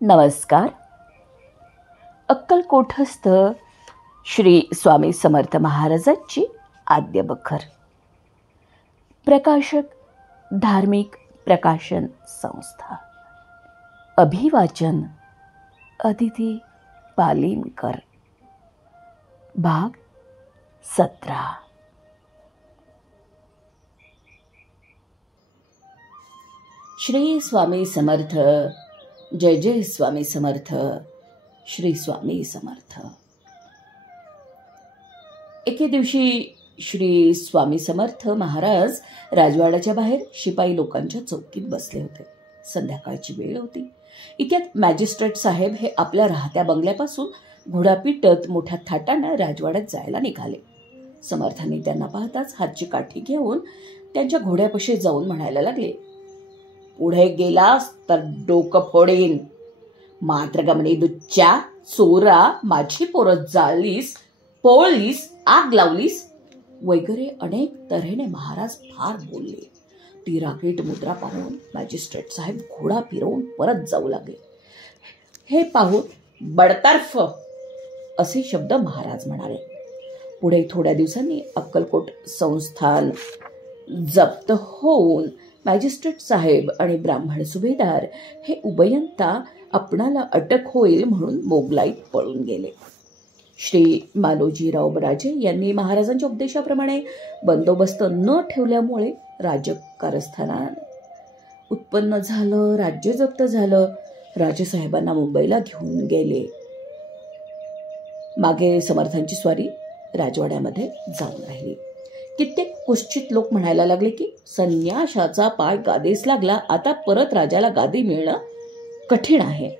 नमस्कार. अक्कलकोटस्थ श्री स्वामी समर्थ महाराजांची आद्य बखर. प्रकाशक धार्मिक प्रकाशन संस्था. अभिवाचन अदिती पालीमकर. भाग 17. श्री स्वामी समर्थ. जय जय स्वामी समर्थ. श्री स्वामी समर्थ. एके दिवशी श्री स्वामी समर्थ महाराज राजवाड्याच्या बाहेर शिपाई लोकांच्या चौकीत बसले होते. संध्याकाळची वेळ होती. इतक्यात मॅजिस्ट्रेट साहेब हे आपल्या राहत्या बंगल्यापासून घोडा पिटत मोठ्या थाटानं राजवाड्यात जायला निघाले. समर्थांनी त्यांना पाहताच हातची काठी घेऊन त्यांच्या घोड्यापाशी जाऊन म्हणायला लागले, पुढे गेलास तर डोकं फोडीन. मात्र गमनी दुच्च्या चोरा, माझी पोरं जाळलीस, पोळलीस, आग लावलीस वगैरे अनेक तऱ्हेने महाराज फार बोलले. ती रागीट मुद्रा पाहून मॅजिस्ट्रेट साहेब घोडा फिरवून परत जाऊ लागले. हे पाहून बडतर्फ असे शब्द महाराज म्हणाले. पुढे थोड्या दिवसांनी अक्कलकोट संस्थान जप्त होऊन मॅजिस्ट्रेट साहेब आणि ब्राह्मण सुभेदार हे उभयंता आपणाला अटक होईल म्हणून मोगलाईत पळून गेले. श्री मालोजीराव राजे यांनी महाराजांच्या उपदेशाप्रमाणे बंदोबस्त न ठेवल्यामुळे राजकारस्थानात उत्पन्न झालं, राज्य जप्त झालं. राजेसाहेबांना मुंबईला घेऊन गेले. मागे समर्थांची स्वारी राजवाड्यामध्ये जाऊन राहिली. कित्येक कुश्चित लोक म्हणायला लागले की संन्याशाचा पाय गादीस लागला, आता परत राजाला गादी मिळणं कठीण आहे.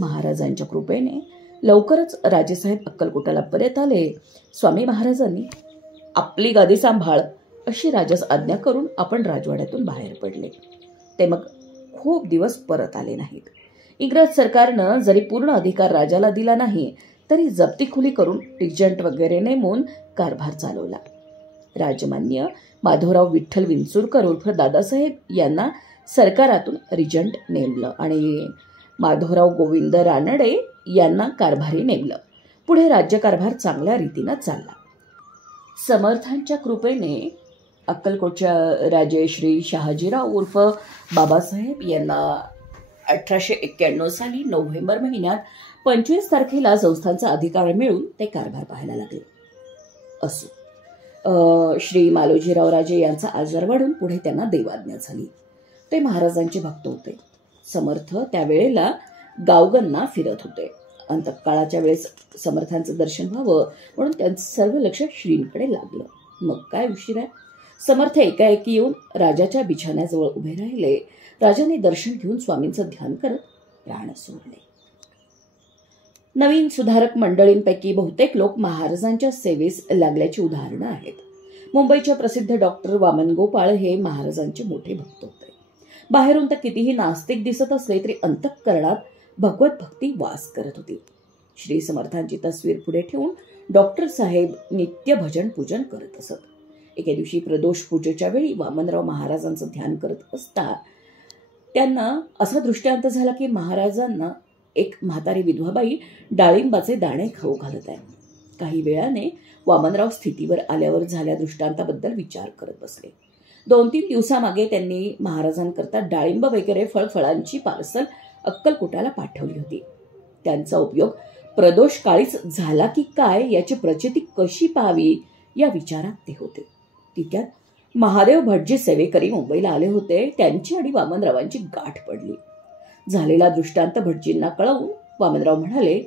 महाराजांच्या कृपेने लवकरच राजेसाहेब अक्कलकोटाला परत आले. स्वामी महाराजांनी आपली गादी सांभाळ अशी राजास आज्ञा करून आपण राजवाड्यातून बाहेर पडले. ते मग खूप दिवस परत आले नाहीत. इंग्रज सरकारनं जरी पूर्ण अधिकार राजाला दिला नाही तरी जप्तीखुली करून रिजंट वगैरे नेमून कारभार चालवला. राजमान्य माधवराव विठ्ठल विंचुरकर उर्फ दादासाहेब यांना सरकारातून रिजंट नेमलं आणि माधवराव गोविंद रानडे यांना कारभारी नेमलं. पुढे राज्यकारभार चांगल्या रीतीनं चालला. समर्थांच्या कृपेने अक्कलकोटच्या राजे श्री शहाजीराव उर्फ बाबासाहेब यांना 1891 साली नोव्हेंबर महिन्यात 25 तारखेला संस्थांचा अधिकार मिळून ते कारभार पाहायला लागले. असो, श्री मालोजीराव राजे यांचा आजार वाढून पुढे त्यांना देवाज्ञा झाली. ते महाराजांचे भक्त होते. समर्थ त्यावेळेला गावगन्ना फिरत होते. अंतकाळाच्या वेळेस समर्थांचं दर्शन व्हावं म्हणून त्यांचं सर्व लक्ष श्रींकडे लागलं. मग काय उशीर आहे. समर्थ एकाएकी येऊन राजाच्या बिछाण्याजवळ उभे राहिले. राजाने दर्शन घेऊन स्वामींचं ध्यान करत प्राण सोडले. नवीन सुधारक मंडळींपैकी बहुतेक लोक महाराजांच्या सेवेस लागल्याची उदाहरणं आहेत. मुंबईच्या प्रसिद्ध डॉक्टर वामन गोपाळ हे महाराजांचे मोठे भक्त होते. बाहेरून तर कितीही नास्तिक दिसत असले तरी अंतःकरणात भगवत भक्ती वास करत होती. श्री समर्थांची तस्वीर पुढे ठेवून डॉक्टर साहेब नित्य भजन पूजन करत असत. एके दिवशी प्रदोष पूजेच्या वेळी वामनराव महाराजांचं ध्यान करत असता त्यांना असा दृष्टांत झाला की महाराजांना एक म्हातारी विधवाबाई डाळिंबाचे दाणे खाऊ घालत आहे. काही वेळाने वामनराव स्थितीवर आल्यावर झाल्या दृष्टांताबद्दल विचार करत बसले. 2-3 दिवसामागे त्यांनी महाराजांकरता डाळिंब वगैरे फळफळांची पार्सल अक्कलकोटाला पाठवली होती. त्यांचा उपयोग प्रदोष काळीच झाला की काय याची प्रचिती कशी पाहावी या विचारात ते होते. तितक्यात महादेव भटजी सेवेकरी मुंबईला आले होते. त्यांची आणि वामनरावांची गाठ पडली. झालेला दृष्टांत भटजींना कळवून वामनराव म्हणाले,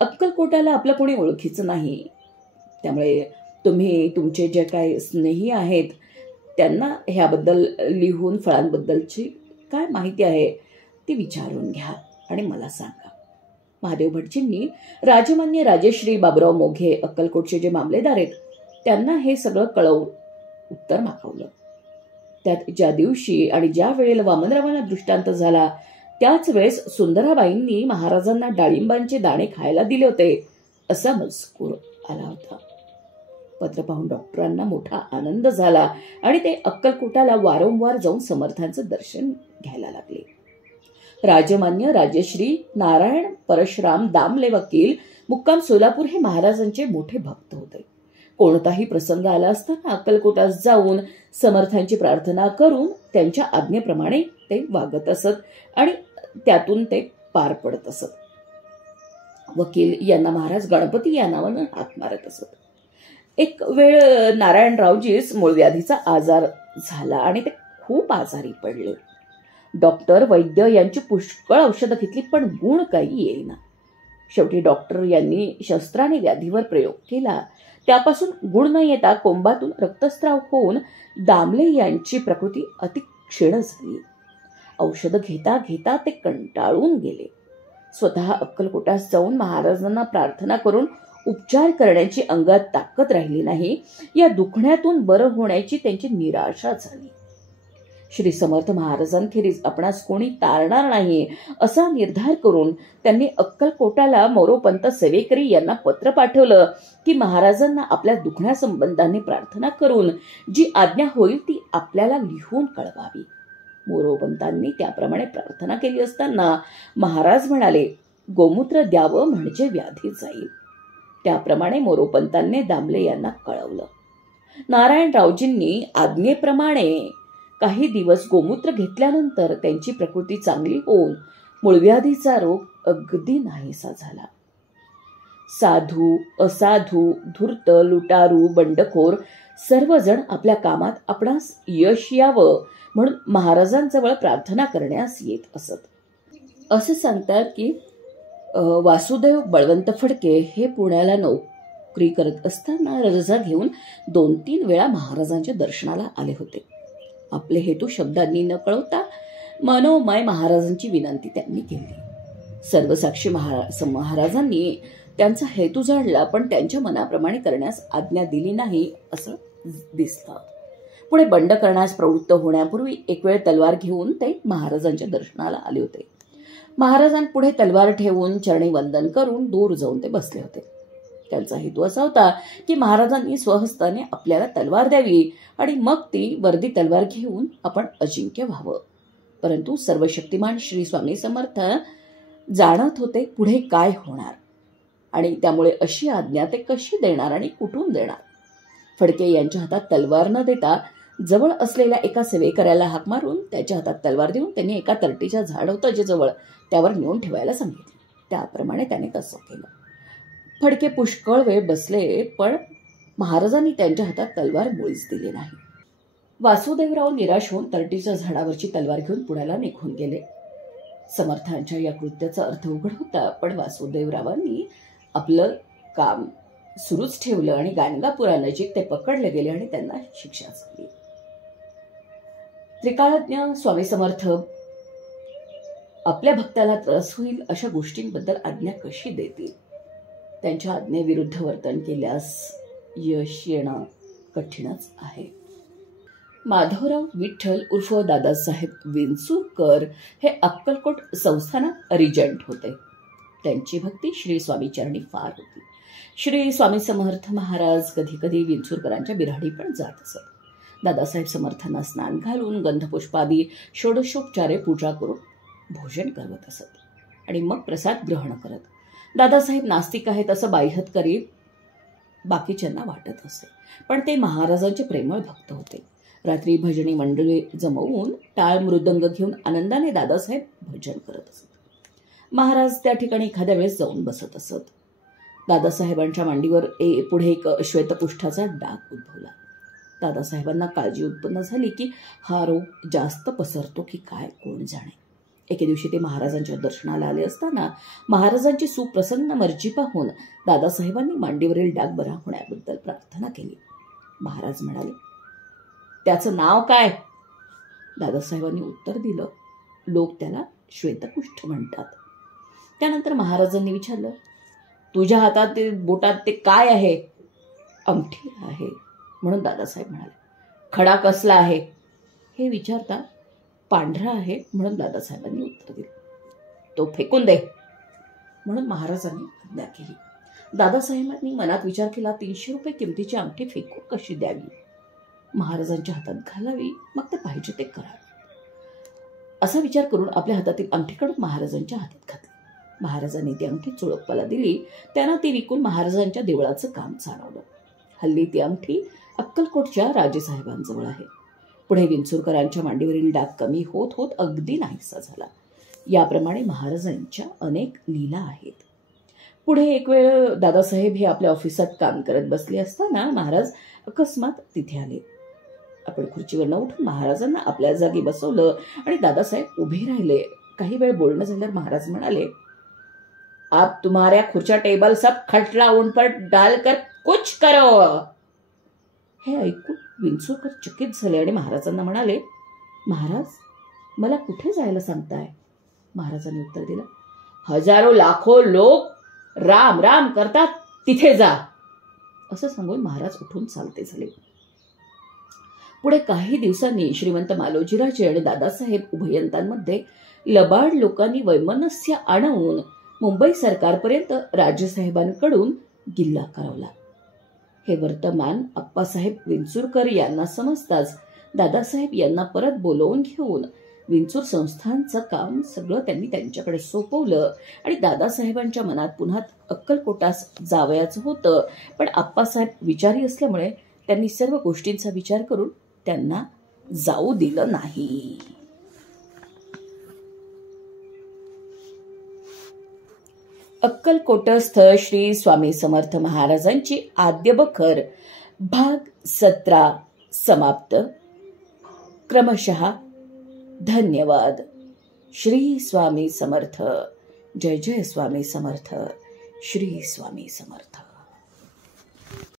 अक्कलकोटाला आपलं कोणी ओळखीचं नाही, त्यामुळे तुम्ही तुमचे जे काही स्नेही आहेत त्यांना ह्याबद्दल लिहून फळांबद्दलची काय माहिती आहे ती विचारून घ्या आणि मला सांगा. महादेव भटजींनी राजमान्य राजेश्री बाबुराव मोघे अक्कलकोटचे जे मामलेदार आहेत त्यांना हे सगळं कळवून उत्तर मागवलं. त्यात ज्या दिवशी आणि ज्या वेळेला वामनरावांना दृष्टांत झाला त्याच वेळेस सुंदराबाईंनी महाराजांना डाळिंबांचे दाणे खायला दिले होते असा मजकूर आला होता. पत्र पाहून डॉक्टरांना मोठा आनंद झाला आणि ते अक्कलकोटाला वारंवार जाऊन समर्थांचं दर्शन घ्यायला लागले. राजमान्य राजश्री नारायण परशुराम दामले वकील मुक्काम सोलापूर हे महाराजांचे मोठे भक्त होते. कोणताही प्रसंग आला असताना अक्कलकोटात जाऊन समर्थांची प्रार्थना करून त्यांच्या आज्ञेप्रमाणे ते वागत असत आणि त्यातून ते पार पडत असत. वकील यांना महाराज गणपती या नावानं हाक मारत असत. एक वेळ नारायणरावजीस मूळव्याधीचा आजार झाला आणि ते खूप आजारी पडले. डॉक्टर वैद्य यांची पुष्कळ औषधं घेतली पण गुण काही येईना. शेवटी डॉक्टर यांनी शस्त्राने व्याधीवर प्रयोग केला. त्यापासून गुण न येता कोंबातून रक्तस्राव होऊन दामले यांची प्रकृती अति क्षीण झाली. औषधं घेता घेता ते कंटाळून गेले. स्वतः अक्कलकोटात जाऊन महाराजांना प्रार्थना करून उपचार करण्याची अंगात ताकद राहिली नाही. या दुखण्यातून बरं होण्याची त्यांची निराशा झाली. श्री समर्थ महाराजांखेरीज आपणास कोणी तारणार नाही असा निर्धार करून त्यांनी अक्कलकोटाला मोरोपंत सेवेकरी यांना पत्र पाठवलं की महाराजांना आपल्या दुखण्यासंबंधाने प्रार्थना करून जी आज्ञा होईल ती आपल्याला लिहून कळवावी. मोरोपंतांनी त्याप्रमाणे प्रार्थना केली असताना महाराज म्हणाले, गोमूत्र द्यावं म्हणजे व्याधी जाईल. त्याप्रमाणे मोरोपंतांनी दामले यांना कळवलं. नारायणरावजींनी आज्ञेप्रमाणे काही दिवस गोमूत्र घेतल्यानंतर त्यांची प्रकृती चांगली होऊन मूळव्याधीचा रोग अगदी नाहीसा झाला. साधू असाधू धूर्त लुटारू बंडखोर सर्वजण आपल्या कामात आपणास यश यावं म्हणून महाराजांजवळ प्रार्थना करण्यास येत असत. असं सांगतात की वासुदेव बळवंत फडके हे पुण्याला नोकरी करत असताना रजा घेऊन 2-3 वेळा महाराजांच्या दर्शनाला आले होते. आपले हेतू शब्दांनी न कळवता मनोमय महाराजांची विनंती त्यांनी केली. सर्वसाक्षी महाराजांनी त्यांचा हेतू जाणला पण त्यांच्या मनाप्रमाणे करण्यास आज्ञा दिली नाही असं दिसलं. पुढे बंड करण्यास प्रवृत्त होण्यापूर्वी एक वेळ तलवार घेऊन ते महाराजांच्या दर्शनाला आले होते. महाराजांपुढे तलवार ठेवून चरणी वंदन करून दूर जाऊन ते बसले होते. त्यांचा हेतू असा होता की महाराजांनी स्वहस्ताने आपल्याला तलवार द्यावी आणि मग ती वर्दी तलवार घेऊन आपण अजिंक्य व्हावं. परंतु सर्वशक्तिमान श्री स्वामी समर्थ जाणत होते पुढे काय होणार आणि त्यामुळे अशी आज्ञा ते कशी देणार आणि कुठून देणार. फडके यांच्या हातात तलवार न देता जवळ असलेल्या एका सेवेकऱ्याला हाक मारून त्याच्या हातात तलवार देऊन त्यांनी एका तरटीच्या झाड होतं जे जवळ त्यावर नेऊन ठेवायला सांगितले. त्याप्रमाणे त्याने तसं केलं. फडके पुष्कळ वेळ बसले पण महाराजांनी त्यांच्या हातात तलवार मुळीच दिली नाही. वासुदेवराव निराश होऊन तरटीच्या झाडावरची तलवार घेऊन पुण्याला निघून गेले. समर्थांच्या या कृत्याचा अर्थ उघड होता पण वासुदेवरावांनी आपलं काम सुरूच ठेवलं आणि गाणगापुरानजीक ते पकडले गेले आणि त्यांना शिक्षा झाली. त्रिकाळज्ञ स्वामी समर्थ आपल्या भक्ताला त्रास होईल अशा गोष्टींबद्दल आज्ञा कशी देतील. त्यांच्या आज्ञेविरुद्ध वर्तन केल्यास यश येणं कठीणच आहे. माधवराव विठ्ठल उर्फ दादासाहेब विंचूरकर हे अक्कलकोट संस्थानात रिजंट होते. त्यांची भक्ती श्री स्वामीचरणी फार होती. श्री स्वामी समर्थ महाराज कधी कधी विंचूरकरांच्या बिऱ्हाडी पण जात असत. दादासाहेब समर्थांना स्नान घालून गंधपुष्पादी षोडशोपचारे पूजा करून भोजन करवत असत आणि मग प्रसाद ग्रहण करत. दादासाहेब नास्तिक आहेत असं बाह्यत करीत बाकीच्यांना वाटत असे पण ते महाराजांचे प्रेमळ भक्त होते. रात्री भजनी मंडळी जमवून टाळ मृदंग घेऊन आनंदाने दादासाहेब भजन करत असत. महाराज त्या ठिकाणी एखाद्या वेळेस जाऊन बसत असत. दादासाहेबांच्या मांडीवर पुढे एक श्वेतपुष्ठाचा डाग उद्भवला. दादासाहेबांना काळजी उत्पन्न झाली की हा रोग जास्त पसरतो की काय कोण जाणे. एके दिवशी ते महाराजांच्या दर्शनाला आले असताना महाराजांची सुप्रसन्न मर्जी पाहून दादासाहेबांनी मांडीवरील डाग बरा होण्याबद्दल प्रार्थना केली. महाराज म्हणाले, त्याचं नाव काय? दादासाहेबांनी उत्तर दिलं, लोक त्याला श्वेतपुष्ठ म्हणतात. त्यानंतर महाराजांनी विचारलं, तुझ्या हातात ते बोटात ते काय आहे? अंगठी आहे म्हणून दादासाहेब म्हणाले. खडा कसला आहे? हे विचारता पांढरा आहे म्हणून दादासाहेबांनी उत्तर दिलं. तो फेकून दे म्हणून महाराजांनी आज्ञा केली. दादासाहेबांनी मनात विचार केला, 300 रुपये किमतीची अंगठी फेकून कशी द्यावी? महाराजांच्या हातात घालावी, मग ते पाहिजे ते करावे. असा विचार करून आपल्या हातातील अंगठी काढून महाराजांच्या हातात घातली. महाराजांनी ती अंगठी चोळप्पाला दिली. त्यानं ती विकून महाराजांच्या देवळाचं काम चालवलं. हल्ली ती अंगठी अक्कलकोटच्या राजेसाहेबांजवळ आहे. पुढे विंचुरकरांच्या मांडीवरील डाग कमी होत होत अगदी नाहीसा झाला. याप्रमाणे महाराजांच्या अनेक लीला आहेत. पुढे एक वेळ दादासाहेब हे आपल्या ऑफिसात काम करत बसले असताना महाराज अकस्मात तिथे आले. आपण खुर्चीवरनं उठून महाराजांना आपल्या जागी बसवलं आणि दादासाहेब उभे राहिले. काही वेळ बोलणं झाल्यावर महाराज म्हणाले, आप तुम्हारे खुर्चा टेबल सब खटला उन पर डालकर कुछ करो. हे ऐकून विंचुरकर चकित झाले आणि महाराजांना म्हणाले, महाराज मला कुठे जायला सांगताय? महाराजांनी उत्तर दिलं, हजारो लाखो लोक राम राम करतात तिथे जा. असं सांगून महाराज उठून चालते झाले. पुढे काही दिवसांनी श्रीमंत मालोजीराजे आणि दादासाहेब उभयंतांमध्ये लबाड लोकांनी वैमनस्य आणून मुंबई सरकारपर्यंत राजेसाहेबांकडून गिल्ला करवला. हे वर्तमान अप्पासाहेब विंचुरकर यांना समजताच दादासाहेब यांना परत बोलवून घेऊन विंचूर संस्थांचं काम सगळं त्यांनी त्यांच्याकडे सोपवलं आणि दादासाहेबांच्या मनात पुन्हा अक्कलकोटास जावयाचं होतं. पण अप्पासाहेब विचारी असल्यामुळे त्यांनी सर्व गोष्टींचा विचार करून त्यांना जाऊ दिलं नाही. अक्कलकोटस्थ श्री स्वामी समर्थ महाराजांची आद्य बखर भाग 17 समाप्त. क्रमशः धन्यवाद. श्री स्वामी समर्थ. जय जय स्वामी समर्थ. श्री स्वामी समर्थ.